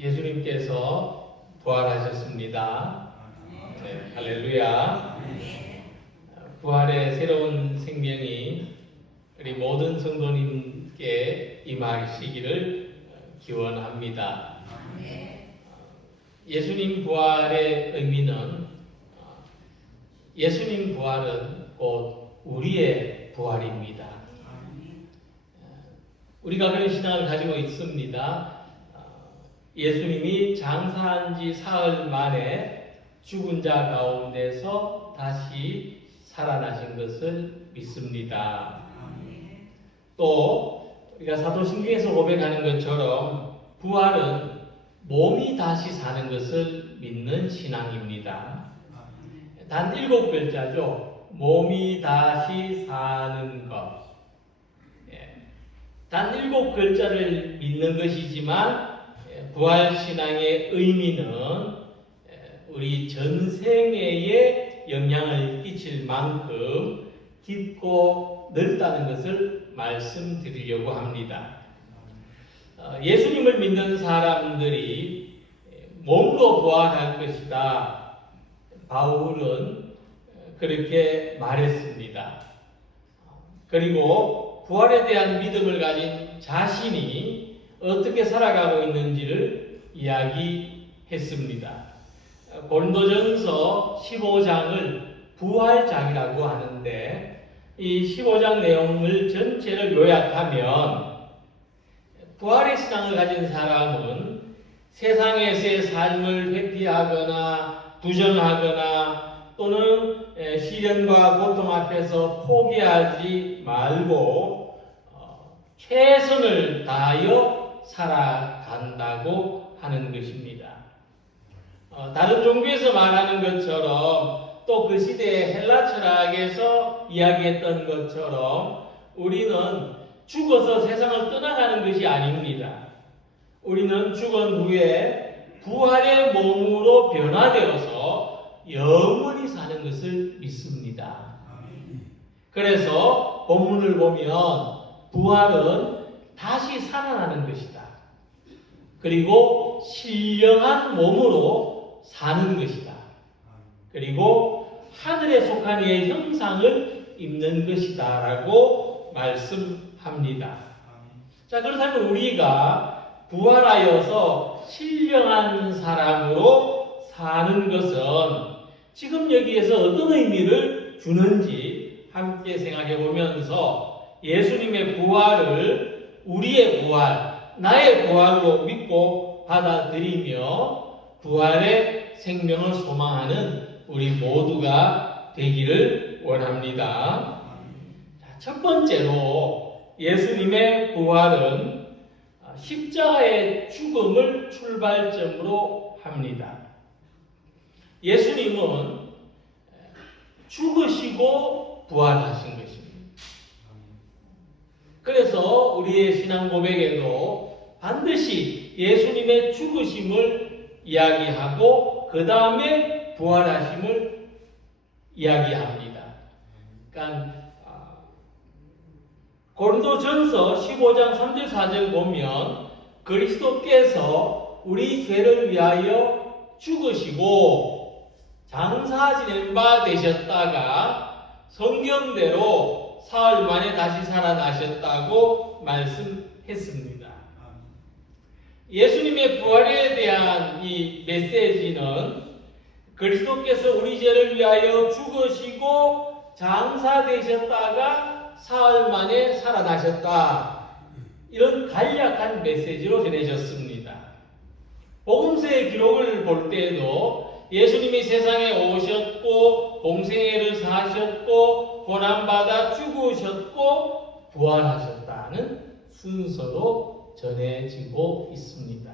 예수님께서 부활하셨습니다. 네, 할렐루야. 부활의 새로운 생명이 우리 모든 성도님께 임하시기를 기원합니다. 예수님 부활의 의미는 예수님 부활은 곧 우리의 부활입니다. 우리가 그런 신앙을 가지고 있습니다. 예수님이 장사한 지 사흘 만에 죽은 자 가운데서 다시 살아나신 것을 믿습니다. 또 우리가 사도신경에서 고백하는 것처럼 부활은 몸이 다시 사는 것을 믿는 신앙입니다. 단 7글자죠. 몸이 다시 사는 것. 단 7글자를 믿는 것이지만 부활신앙의 의미는 우리 전생애에 영향을 끼칠 만큼 깊고 넓다는 것을 말씀드리려고 합니다. 예수님을 믿는 사람들이 몸으로 부활할 것이다. 바울은 그렇게 말했습니다. 그리고 부활에 대한 믿음을 가진 자신이 어떻게 살아가고 있는지를 이야기했습니다. 고린도전서 15장을 부활장이라고 하는데 이 15장 내용을 전체를 요약하면 부활의 신앙을 가진 사람은 세상에서의 삶을 회피하거나 부정하거나 또는 시련과 고통 앞에서 포기하지 말고 최선을 다하여 살아간다고 하는 것입니다. 다른 종교에서 말하는 것처럼 또 그 시대의 헬라 철학에서 이야기했던 것처럼 우리는 죽어서 세상을 떠나가는 것이 아닙니다. 우리는 죽은 후에 부활의 몸으로 변화되어서 영원히 사는 것을 믿습니다. 그래서 본문을 보면 부활은 다시 살아나는 것이다. 그리고 신령한 몸으로 사는 것이다. 그리고 하늘에 속한 이의 형상을 입는 것이다 라고 말씀합니다. 자, 그렇다면 우리가 부활하여서 신령한 사람으로 사는 것은 지금 여기에서 어떤 의미를 주는지 함께 생각해 보면서 예수님의 부활을 우리의 부활, 나의 부활로 믿고 받아들이며 부활의 생명을 소망하는 우리 모두가 되기를 원합니다. 첫 번째로 예수님의 부활은 십자가의 죽음을 출발점으로 합니다. 예수님은 죽으시고 부활하신 것입니다. 그래서 우리의 신앙 고백에도 반드시 예수님의 죽으심을 이야기하고 그 다음에 부활하심을 이야기합니다. 그러니까 고린도전서 15장 3절 4절 보면 그리스도께서 우리 죄를 위하여 죽으시고 장사 지낸 바 되셨다가 성경대로 사흘 만에 다시 살아나셨다고 말씀했습니다. 예수님의 부활에 대한 이 메시지는 그리스도께서 우리 죄를 위하여 죽으시고 장사되셨다가 사흘 만에 살아나셨다. 이런 간략한 메시지로 전해졌습니다. 복음서의 기록을 볼 때에도 예수님이 세상에 오셨고 공생애를 사셨고 고난받아 죽으셨고 부활하셨다는 순서로 전해지고 있습니다.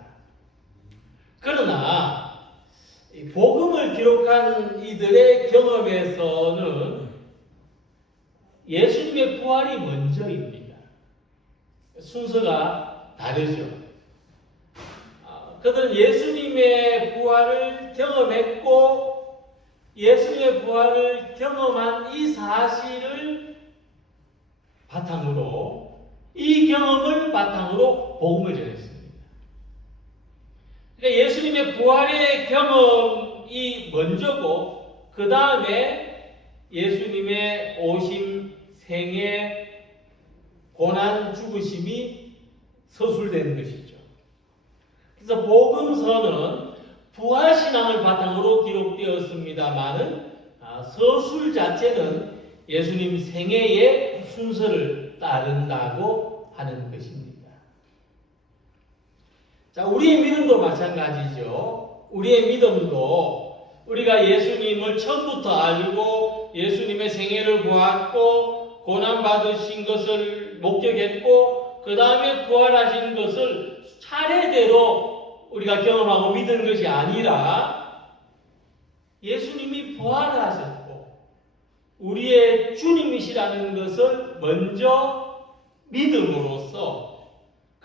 그러나 복음을 기록한 이들의 경험에서는 예수님의 부활이 먼저입니다. 순서가 다르죠. 그들은 예수님의 부활을 경험했고 예수님의 부활을 경험한 이 사실을 바탕으로 이 경험을 바탕으로 복음을 전했습니다. 그러니까 예수님의 부활의 경험이 먼저고 그 다음에 예수님의 오심, 생애, 고난, 죽으심이 서술되는 것이죠. 그래서 복음서는 부활신앙을 바탕으로 기록되었습니다마는 서술 자체는 예수님 생애의 순서를 따른다고 하는 것입니다. 자, 우리의 믿음도 마찬가지죠. 우리의 믿음도 우리가 예수님을 처음부터 알고 예수님의 생애를 보았고 고난받으신 것을 목격했고 그 다음에 부활하신 것을 차례대로 우리가 경험하고 믿은 것이 아니라 예수님이 부활하셨고 우리의 주님이시라는 것을 먼저 믿음으로써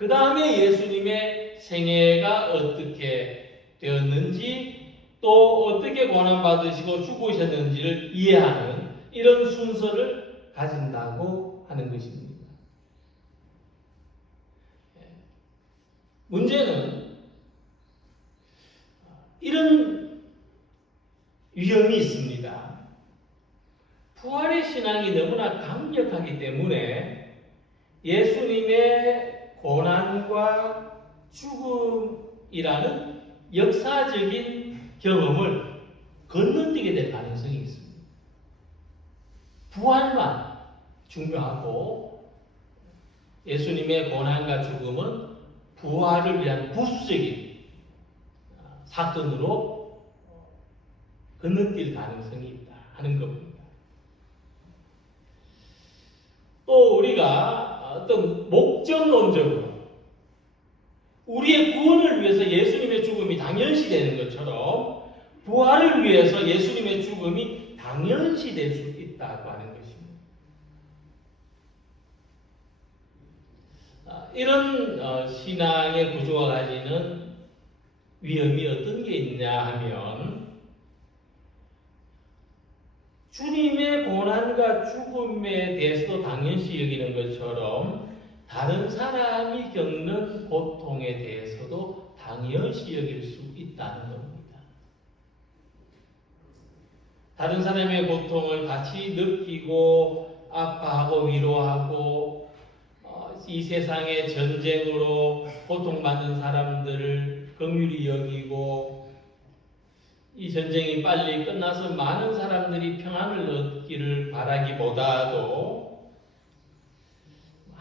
그 다음에 예수님의 생애가 어떻게 되었는지 또 어떻게 고난받으시고 죽으셨는지를 이해하는 이런 순서를 가진다고 하는 것입니다. 문제는 이런 위험이 있습니다. 부활의 신앙이 너무나 강력하기 때문에 예수님의 고난과 죽음이라는 역사적인 경험을 건너뛰게 될 가능성이 있습니다. 부활만 중요하고 예수님의 고난과 죽음은 부활을 위한 부수적인 사건으로 건너뛸 가능성이 있다 하는 겁니다. 또 우리가 어떤 목적론적으로 우리의 구원을 위해서 예수님의 죽음이 당연시되는 것처럼 부활을 위해서 예수님의 죽음이 당연시될 수 있다고 하는 것입니다. 이런 신앙의 구조가 가지는 위험이 어떤 게 있냐 하면 주님의 고난과 죽음에 대해서도 당연시 여기는 것처럼 다른 사람이 겪는 고통에 대해서도 당연시 여길 수 있다는 겁니다. 다른 사람의 고통을 같이 느끼고 아파하고 위로하고 이 세상의 전쟁으로 고통받는 사람들을 긍휼히 여기고 이 전쟁이 빨리 끝나서 많은 사람들이 평안을 얻기를 바라기보다도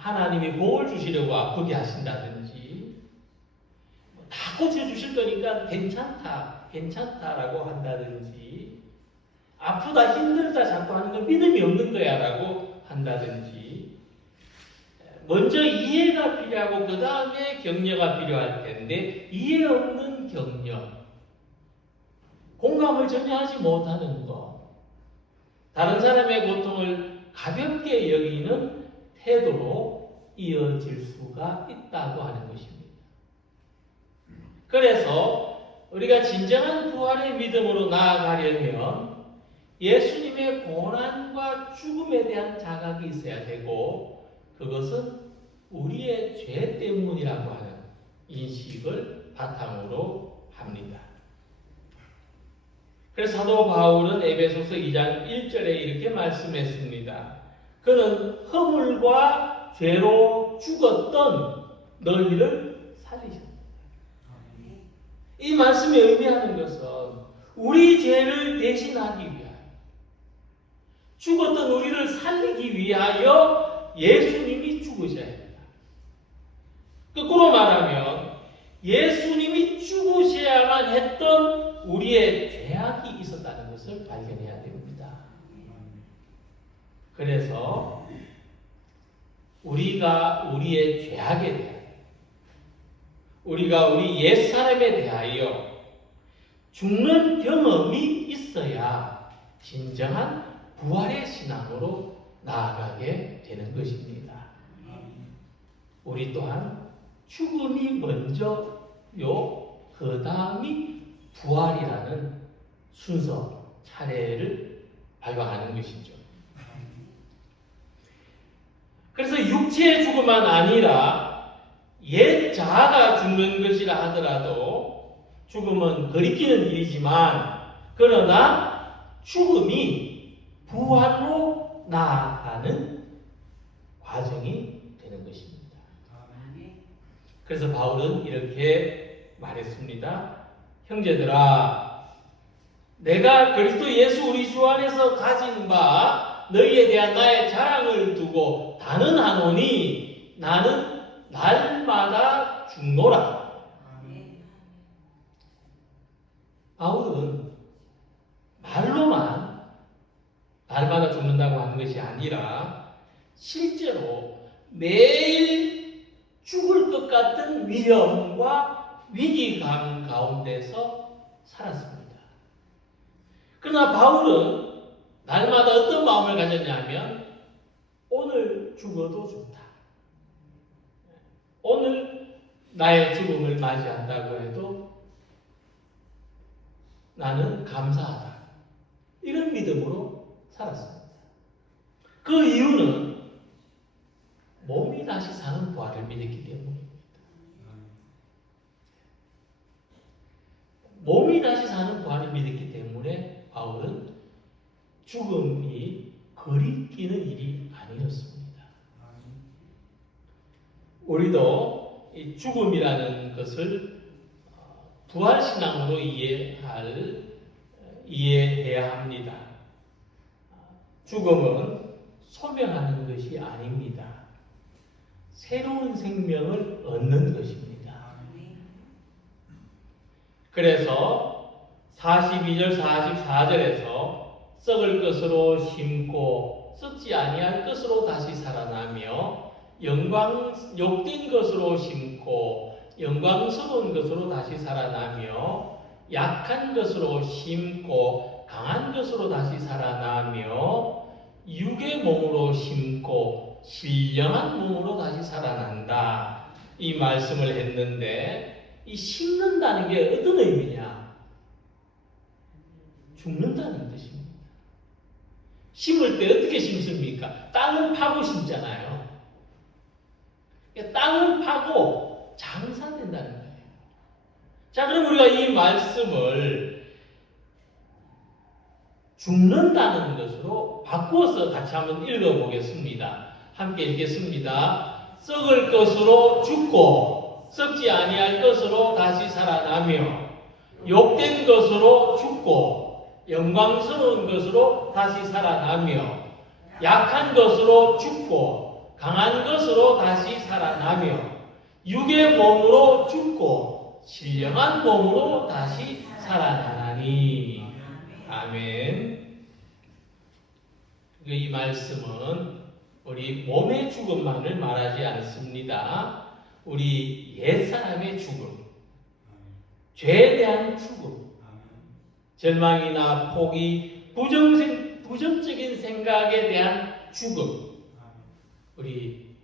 하나님이 복을 주시려고 아프게 하신다든지 다 고쳐주실 거니까 괜찮다라고 한다든지 아프다 힘들다 자꾸 하는 건 믿음이 없는 거야 라고 한다든지 먼저 이해가 필요하고 그 다음에 격려가 필요할 텐데 이해 없는 격려 공감을 전혀 하지 못하는 것 다른 사람의 고통을 가볍게 여기는 태도로 이어질 수가 있다고 하는 것입니다. 그래서 우리가 진정한 부활의 믿음으로 나아가려면 예수님의 고난과 죽음에 대한 자각이 있어야 되고 그것은 우리의 죄 때문이라고 하는 인식을 바탕으로 합니다. 그래서 사도 바울은 에베소서 2장 1절에 이렇게 말씀했습니다. 그는 허물과 죄로 죽었던 너희를 살리셨다. 이 말씀이 의미하는 것은 우리 죄를 대신하기 위하여 죽었던 우리를 살리기 위하여 예수님이 죽으셔야 합니다. 거꾸로 말하면 예수님이 죽으셔야만 했던 우리의 죄악이 있었다는 것을 발견해야 됩니다. 그래서 우리가 우리의 죄악에 대하여 우리가 우리 옛사람에 대하여 죽는 경험이 있어야 진정한 부활의 신앙으로 나아가게 되는 것입니다. 우리 또한 죽음이 먼저요, 그 다음이 부활이라는 순서, 차례를 밟아가는 것이죠. 그래서 육체의 죽음만 아니라 옛 자아가 죽는 것이라 하더라도 죽음은 거리끼는 일이지만 그러나 죽음이 부활로 나아가는 과정이 되는 것입니다. 그래서 바울은 이렇게 말했습니다. 형제들아, 내가 그리스도 예수 우리 주 안에서 가진 바 너희에 대한 나의 자랑을 두고 단언하노니 나는 날마다 죽노라. 바울은 말로만 날마다 죽는다고 하는 것이 아니라 실제로 매일 죽을 것 같은 위험과 위기감 가운데서 살았습니다. 그러나 바울은 날마다 어떤 마음을 가졌냐면 오늘 죽어도 좋다. 오늘 나의 죽음을 맞이한다고 해도 나는 감사하다. 이런 믿음으로 살았습니다. 그 이유는 몸이 다시 사는 부활을 믿었기 때문입니다. 몸이 다시 사는 부활을 믿었기 때문에 바울은 죽음이 거리끼는 일이 아니었습니다. 우리도 이 죽음이라는 것을 부활신앙으로 이해해야 합니다. 죽음은 소멸하는 것이 아닙니다. 새로운 생명을 얻는 것입니다. 그래서 42절 44절에서 썩을 것으로 심고 썩지 아니할 것으로 다시 살아나며 욕된 것으로 심고 영광스러운 것으로 다시 살아나며 약한 것으로 심고 강한 것으로 다시 살아나며 육의 몸으로 심고 신령한 몸으로 다시 살아난다. 이 말씀을 했는데 이 심는다는 게 어떤 의미냐? 죽는다는 뜻입니다. 심을 때 어떻게 심습니까? 땅을 파고 심잖아요. 땅을 파고 장사된다는 거예요. 자, 그럼 우리가 이 말씀을 죽는다는 것으로 바꾸어서 같이 한번 읽어보겠습니다. 함께 읽겠습니다. 썩을 것으로 죽고 썩지 아니할 것으로 다시 살아나며 욕된 것으로 죽고 영광스러운 것으로 다시 살아나며 약한 것으로 죽고 강한 것으로 다시 살아나며 육의 몸으로 죽고 신령한 몸으로 다시 살아나나니. 아멘. 이 말씀은 우리 몸의 죽음만을 말하지 않습니다. 우리 옛사람의 죽음, 죄에 대한 죽음, 절망이나 포기, 부정적인 생각에 대한 죽음, 우리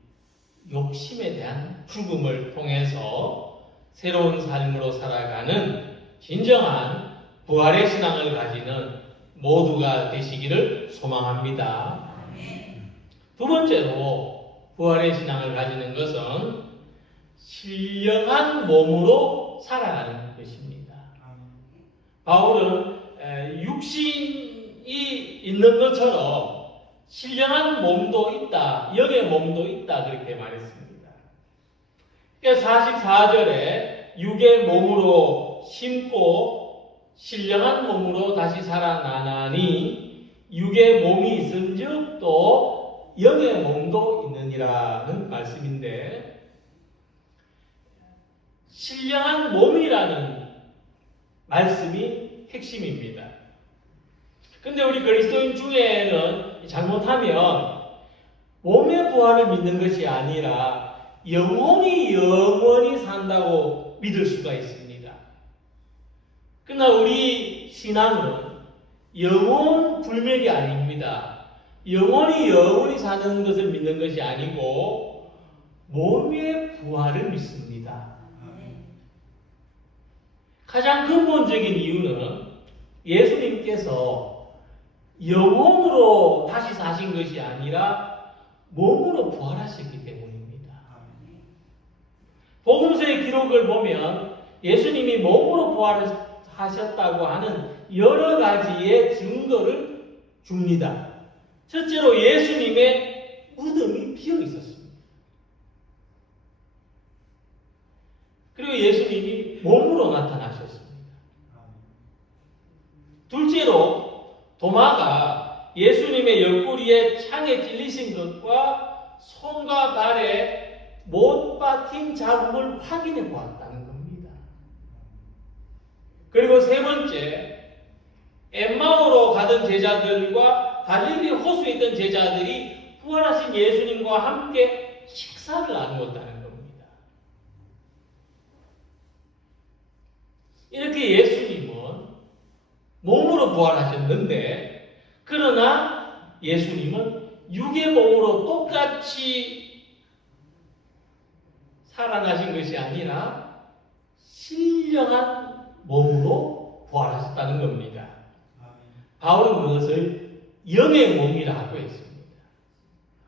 욕심에 대한 죽음을 통해서 새로운 삶으로 살아가는 진정한 부활의 신앙을 가지는 모두가 되시기를 소망합니다. 두 번째로 부활의 신앙을 가지는 것은 신령한 몸으로 살아가는 것입니다. 바울은 육신이 있는 것처럼 신령한 몸도 있다, 영의 몸도 있다 그렇게 말했습니다. 그러니까 44절에 육의 몸으로 심고 신령한 몸으로 다시 살아나나니 육의 몸이 있은즉 또 영의 몸도 있느니라는 말씀인데, 신령한 몸이라는 말씀이 핵심입니다. 근데 우리 그리스도인 중에는 잘못하면 몸의 부활을 믿는 것이 아니라 영혼이 산다고 믿을 수가 있습니다. 그러나 우리 신앙은 영혼 불멸이 아닙니다. 영혼이 사는 것을 믿는 것이 아니고 몸의 부활을 믿습니다. 가장 근본적인 이유는 예수님께서 영혼으로 다시 사신 것이 아니라 몸으로 부활하셨기 때문입니다. 복음서의 기록을 보면 예수님이 몸으로 부활하셨다고 하는 여러 가지의 증거를 줍니다. 첫째로 예수님의 무덤이 비어 있었습니다. 그리고 예수님이 몸으로 나타나셨습니다. 둘째로 도마가 예수님의 옆구리에 창에 찔리신 것과 손과 발에 못 박힌 자국을 확인해 보았다는 겁니다. 그리고 세 번째, 엠마오로 가던 제자들과 갈릴리 호수에 있던 제자들이 부활하신 예수님과 함께 식사를 나누었다는 겁니다. 이렇게 예수님은 몸으로 부활하셨는데, 그러나 예수님은 육의 몸으로 똑같이 살아나신 것이 아니라 신령한 몸으로 부활하셨다는 겁니다. 바울은 그것을 영의 몸이라 하고 있습니다.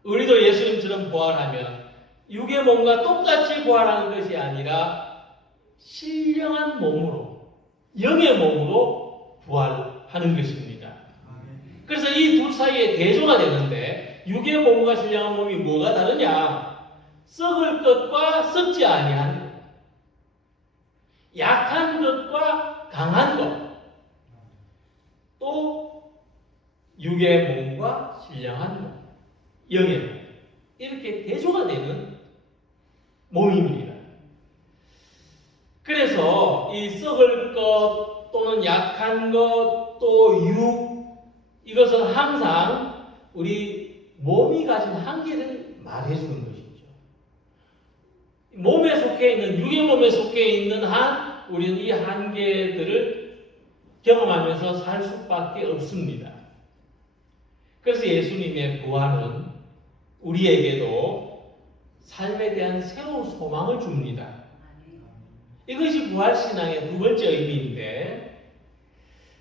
우리도 예수님처럼 부활하면 육의 몸과 똑같이 부활하는 것이 아니라 신령한 몸으로, 영의 몸으로 부활하는 것입니다. 그래서 이 둘 사이에 대조가 되는데, 육의 몸과 신령한 몸이 뭐가 다르냐? 썩을 것과 썩지 아니한 것, 약한 것과 강한 것, 또 육의 몸과 신령한 몸, 영의 몸, 이렇게 대조가 되는 몸입니다. 그래서 이 썩을 것 또는 약한 것, 또 이것은 항상 우리 몸이 가진 한계를 말해주는 것이죠. 몸에 속해 있는, 육의 몸에 속해 있는 한, 우리는 이 한계들을 경험하면서 살 수밖에 없습니다. 그래서 예수님의 부활은 우리에게도 삶에 대한 새로운 소망을 줍니다. 이것이 부활신앙의 두 번째 의미인데,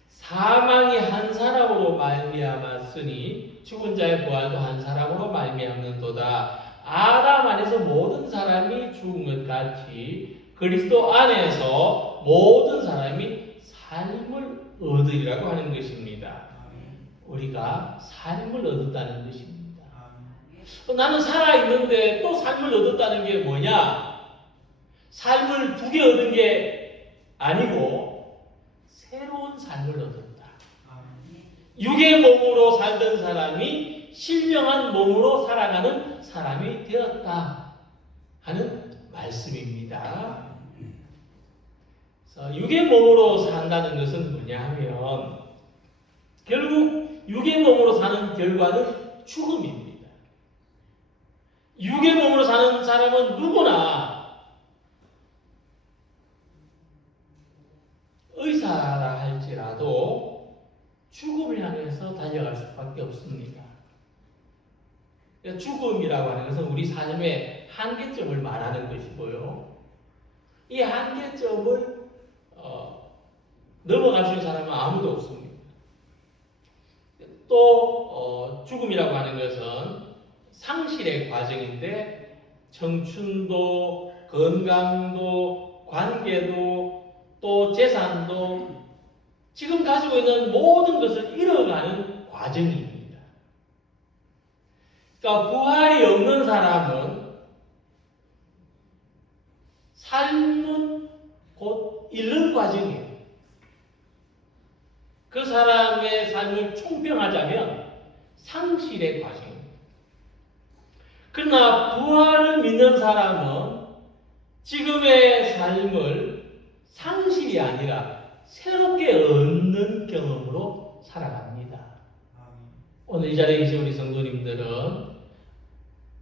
사망이 한 사람으로 말미암았으니 죽은 자의 부활도 한 사람으로 말미암는도다. 아담 안에서 모든 사람이 죽은 것 같이 그리스도 안에서 모든 사람이 삶을 얻으리라고 하는 것입니다. 우리가 삶을 얻었다는 것입니다. 나는 살아있는데 또 삶을 얻었다는 게 뭐냐? 삶을 두 개 얻은 게 아니고 새로운 삶을 얻었다. 육의 몸으로 살던 사람이 신령한 몸으로 살아가는 사람이 되었다 하는 말씀입니다. 그래서 육의 몸으로 산다는 것은 뭐냐 하면 결국 육의 몸으로 사는 결과는 죽음입니다. 육의 몸으로 사는 사람은 누구나 의사라 할지라도 죽음을 향해서 달려갈 수밖에 없습니다. 죽음이라고 하는 것은 우리 삶의 한계점을 말하는 것이고요. 이 한계점을 넘어갈 수 있는 사람은 아무도 없습니다. 또 죽음이라고 하는 것은 상실의 과정인데 청춘도, 건강도, 관계도, 또 재산도, 지금 가지고 있는 모든 것을 잃어가는 과정입니다. 그러니까 부활이 없는 사람은 삶은 곧 잃는 과정이에요. 그 사람의 삶을 총평하자면 상실의 과정입니다. 그러나 부활을 믿는 사람은 지금의 삶을 상실이 아니라 새롭게 얻는 경험으로 살아갑니다. 오늘 이 자리에 계신 우리 성도님들은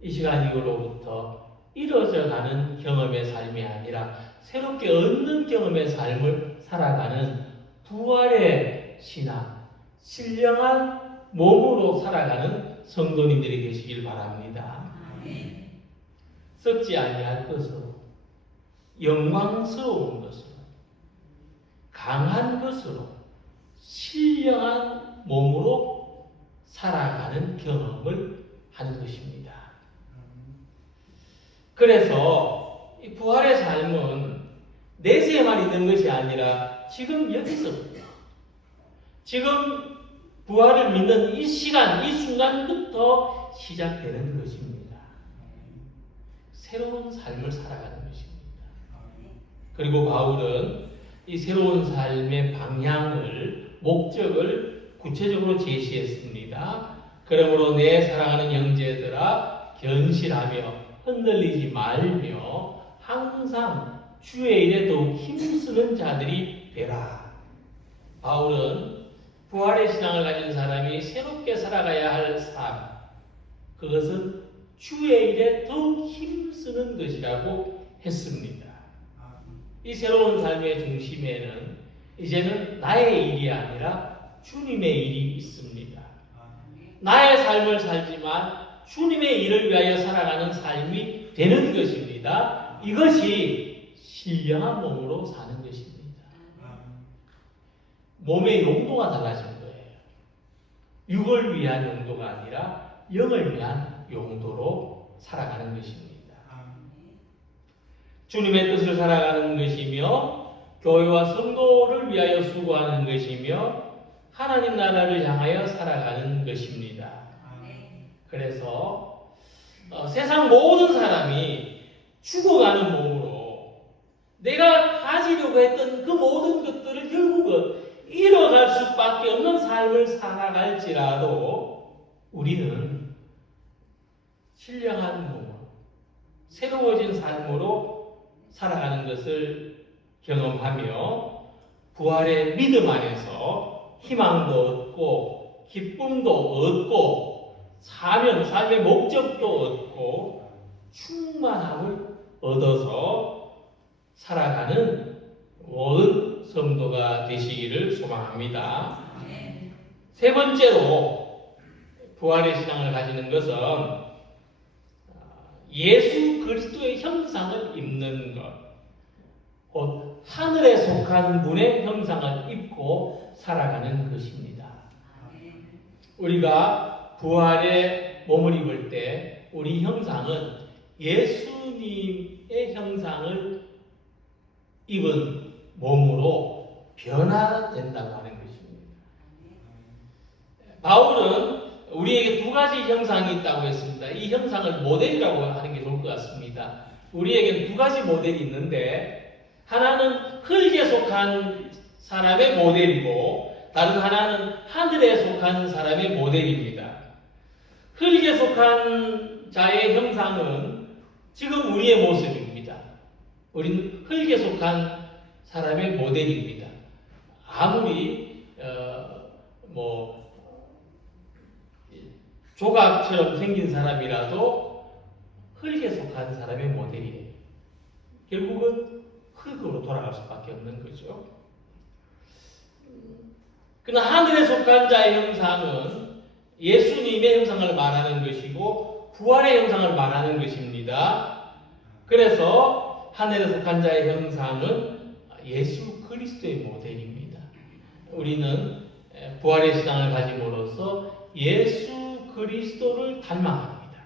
이 시간 이후로부터 이루어져가는 경험의 삶이 아니라 새롭게 얻는 경험의 삶을 살아가는 부활의 신앙, 신령한 몸으로 살아가는 성도님들이 계시길 바랍니다. 썩지 아니할 것으로, 영광스러운 것으로, 강한 것으로, 신령한 몸으로 살아가는 경험을 하는 것입니다. 그래서 이 부활의 삶은 내세만 거기에만 있는 것이 아니라 지금 여기서부터, 지금 부활을 믿는 이 시간, 이 순간부터 시작되는 것입니다. 새로운 삶을 살아가는 것입니다. 그리고 바울은 이 새로운 삶의 방향을, 목적을 구체적으로 제시했습니다. 그러므로 내 사랑하는 형제들아, 견실하며 흔들리지 말며 항상 주의 일에 더욱 힘쓰는 자들이 되라. 바울은 부활의 신앙을 가진 사람이 새롭게 살아가야 할 삶, 그것은 주의 일에 더욱 힘쓰는 것이라고 했습니다. 이 새로운 삶의 중심에는 이제는 나의 일이 아니라 주님의 일이 있습니다. 나의 삶을 살지만 주님의 일을 위하여 살아가는 삶이 되는 것입니다. 이것이 신령한 몸으로 사는 것입니다. 몸의 용도가 달라진 거예요. 육을 위한 용도가 아니라 영을 위한 용도로 살아가는 것입니다. 주님의 뜻을 살아가는 것이며 교회와 성도를 위하여 수고하는 것이며 하나님 나라를 향하여 살아가는 것입니다. 그래서 세상 모든 사람이 죽어가는 몸으로 내가 가지려고 했던 그 모든 것들을 결국은 잃어갈 수밖에 없는 삶을 살아갈지라도 우리는 신령한 몸, 새로워진 삶으로 살아가는 것을 경험하며 부활의 믿음 안에서 희망도 얻고 기쁨도 얻고 사명, 삶의 목적도 얻고 충만함을 얻어서 살아가는 모든 성도가 되시기를 소망합니다. 세 번째로 부활의 신앙을 가지는 것은 예수 그리스도의 형상을 입는 것, 곧 하늘에 속한 분의 형상을 입고 살아가는 것입니다. 우리가 부활의 몸을 입을 때 우리 형상은 예수님의 형상을 입은 몸으로 변화된다고 하는 것입니다. 바울은 우리에게 두 가지 형상이 있다고 했습니다. 이 형상을 모델이라고 하는 게 좋을 것 같습니다. 우리에게는 두 가지 모델이 있는데 하나는 흙에 속한 사람의 모델이고 다른 하나는 하늘에 속한 사람의 모델입니다. 흙에 속한 자의 형상은 지금 우리의 모습입니다. 우리는 흙에 속한 사람의 모델입니다. 아무리 조각처럼 생긴 사람이라도 흙에 속한 사람의 모델이에요. 결국은 흙으로 돌아갈 수밖에 없는 거죠. 그러나 하늘에 속한 자의 형상은 예수님의 형상을 말하는 것이고 부활의 형상을 말하는 것입니다. 그래서 하늘에 속한 자의 형상은 예수 그리스도의 모델입니다. 우리는 부활의 신앙을 가짐으로써 예수 그리스도를 닮아갑니다.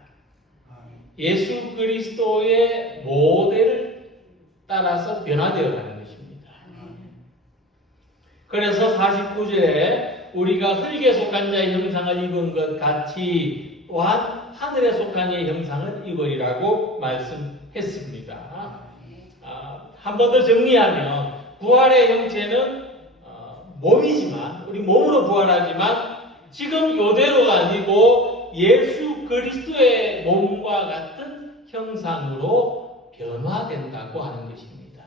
예수 그리스도의 모델을 따라서 변화되어 가는 것입니다. 그래서 49절에 우리가 흙에 속한 자의 형상을 입은 것 같이 또한 하늘에 속한 자의 형상을 입으리라고 말씀했습니다. 한 번 더 정리하면 부활의 형체는 몸이지만 우리 몸으로 부활하지만 지금 이대로가 아니고 예수 그리스도의 몸과 같은 형상으로 변화된다고 하는 것입니다.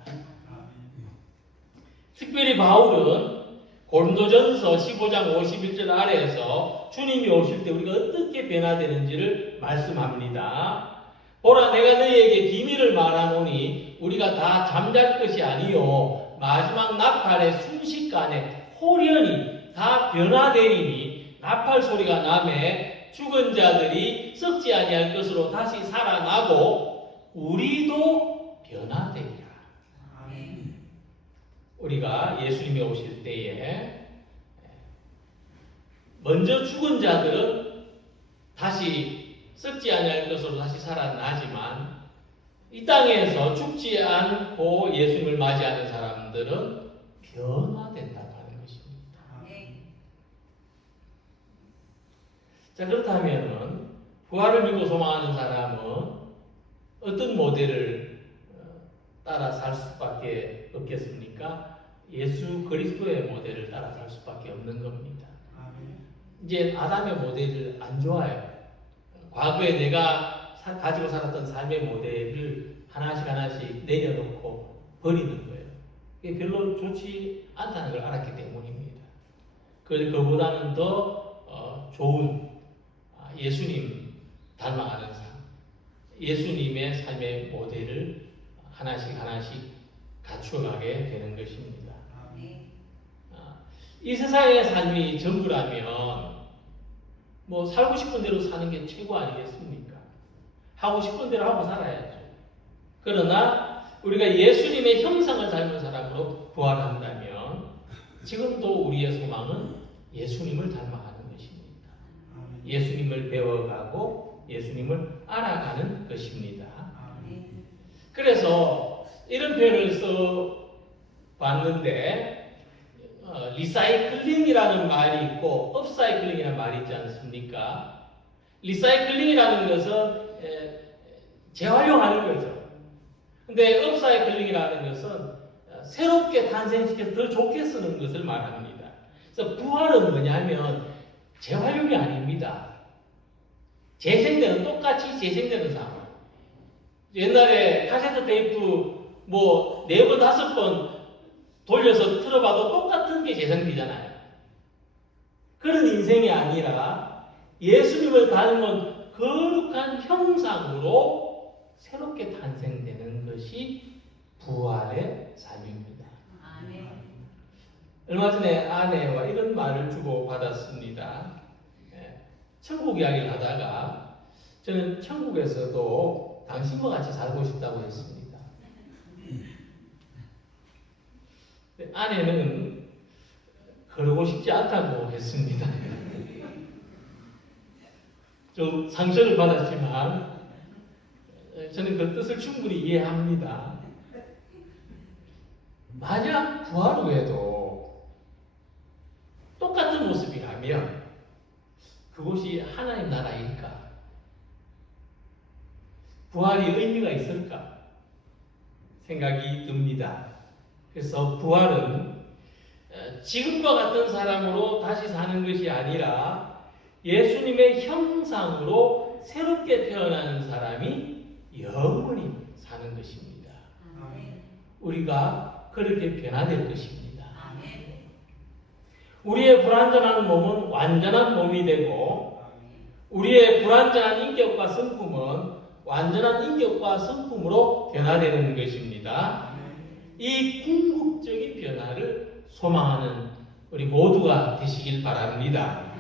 특별히 바울은 고린도전서 15장 51절 아래에서 주님이 오실 때 우리가 어떻게 변화되는지를 말씀합니다. 보라 내가 너희에게 비밀을 말하노니 우리가 다 잠잘 것이 아니요 마지막 나팔의 순식간에 홀연히 다 변화되리니 나팔 소리가 나매 죽은 자들이 썩지 아니할 것으로 다시 살아나고 우리도 변화되리라. 우리가 예수님이 오실 때에 먼저 죽은 자들은 다시 썩지 아니할 것으로 다시 살아나지만 이 땅에서 죽지 않고 예수님을 맞이하는 사람들 사람들은 변화된다고 하는 것입니다. 자, 그렇다면 부활을 믿고 소망하는 사람은 어떤 모델을 따라 살 수밖에 없겠습니까? 예수 그리스도의 모델을 따라 살 수밖에 없는 겁니다. 이제 아담의 모델을 안 좋아해요. 과거에 내가 가지고 살았던 삶의 모델을 하나씩 내려놓고 버리는 거예요. 그게 별로 좋지 않다는 걸 알았기 때문입니다. 그보다는 더 좋은 예수님 닮아가는 삶, 예수님의 삶의 모델을 하나씩 갖추어가게 되는 것입니다. 이 세상의 삶이 전부라면 뭐 살고 싶은 대로 사는 게 최고 아니겠습니까? 하고 싶은 대로 하고 살아야죠. 그러나 우리가 예수님의 형상을 닮은 사람으로 부활한다면 지금도 우리의 소망은 예수님을 닮아가는 것입니다. 예수님을 배워가고 예수님을 알아가는 것입니다. 그래서 이런 표현을 써봤는데 리사이클링이라는 말이 있고 업사이클링이라는 말이 있지 않습니까? 리사이클링이라는 것은 재활용하는 거죠. 근데 업사이클링이라는 것은 새롭게 탄생시켜서 더 좋게 쓰는 것을 말합니다. 그래서 부활은 뭐냐면 재활용이 아닙니다. 재생되는, 똑같이 재생되는 상황. 옛날에 카세트 테이프 뭐 4번, 5번 돌려서 틀어봐도 똑같은 게 재생되잖아요. 그런 인생이 아니라 예수님을 닮은 거룩한 형상으로 새롭게 탄생되는 것이 부활의 삶입니다. 아멘. 얼마 전에 아내와 이런 말을 주고 받았습니다. 천국 이야기를 하다가 저는 천국에서도 당신과 같이 살고 싶다고 했습니다. 아내는 그러고 싶지 않다고 했습니다. 좀 상처를 받았지만 저는 그 뜻을 충분히 이해합니다. 만약 부활 후에도 똑같은 모습이라면 그곳이 하나님 나라일까? 부활이 의미가 있을까? 생각이 듭니다. 그래서 부활은 지금과 같은 사람으로 다시 사는 것이 아니라 예수님의 형상으로 새롭게 태어나는 사람이 영원히 사는 것입니다. 우리가 그렇게 변화될 것입니다. 우리의 불완전한 몸은 완전한 몸이 되고 우리의 불완전한 인격과 성품은 완전한 인격과 성품으로 변화되는 것입니다. 이 궁극적인 변화를 소망하는 우리 모두가 되시길 바랍니다.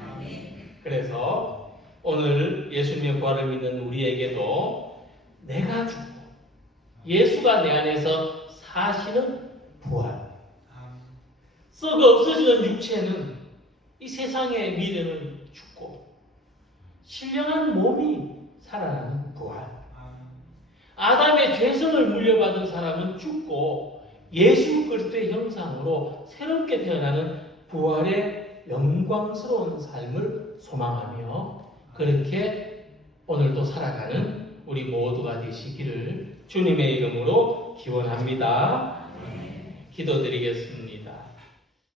그래서 오늘 예수님의 부활을 믿는 우리에게도 내가 죽고 예수가 내 안에서 사시는 부활, 썩어 없어지는 육체는 이 세상의 미래는 죽고 신령한 몸이 살아나는 부활, 아담의 죄성을 물려받은 사람은 죽고 예수 그리스도의 형상으로 새롭게 태어나는 부활의 영광스러운 삶을 소망하며 그렇게 오늘도 살아가는 우리 모두가 되시기를 주님의 이름으로 기원합니다. 기도드리겠습니다.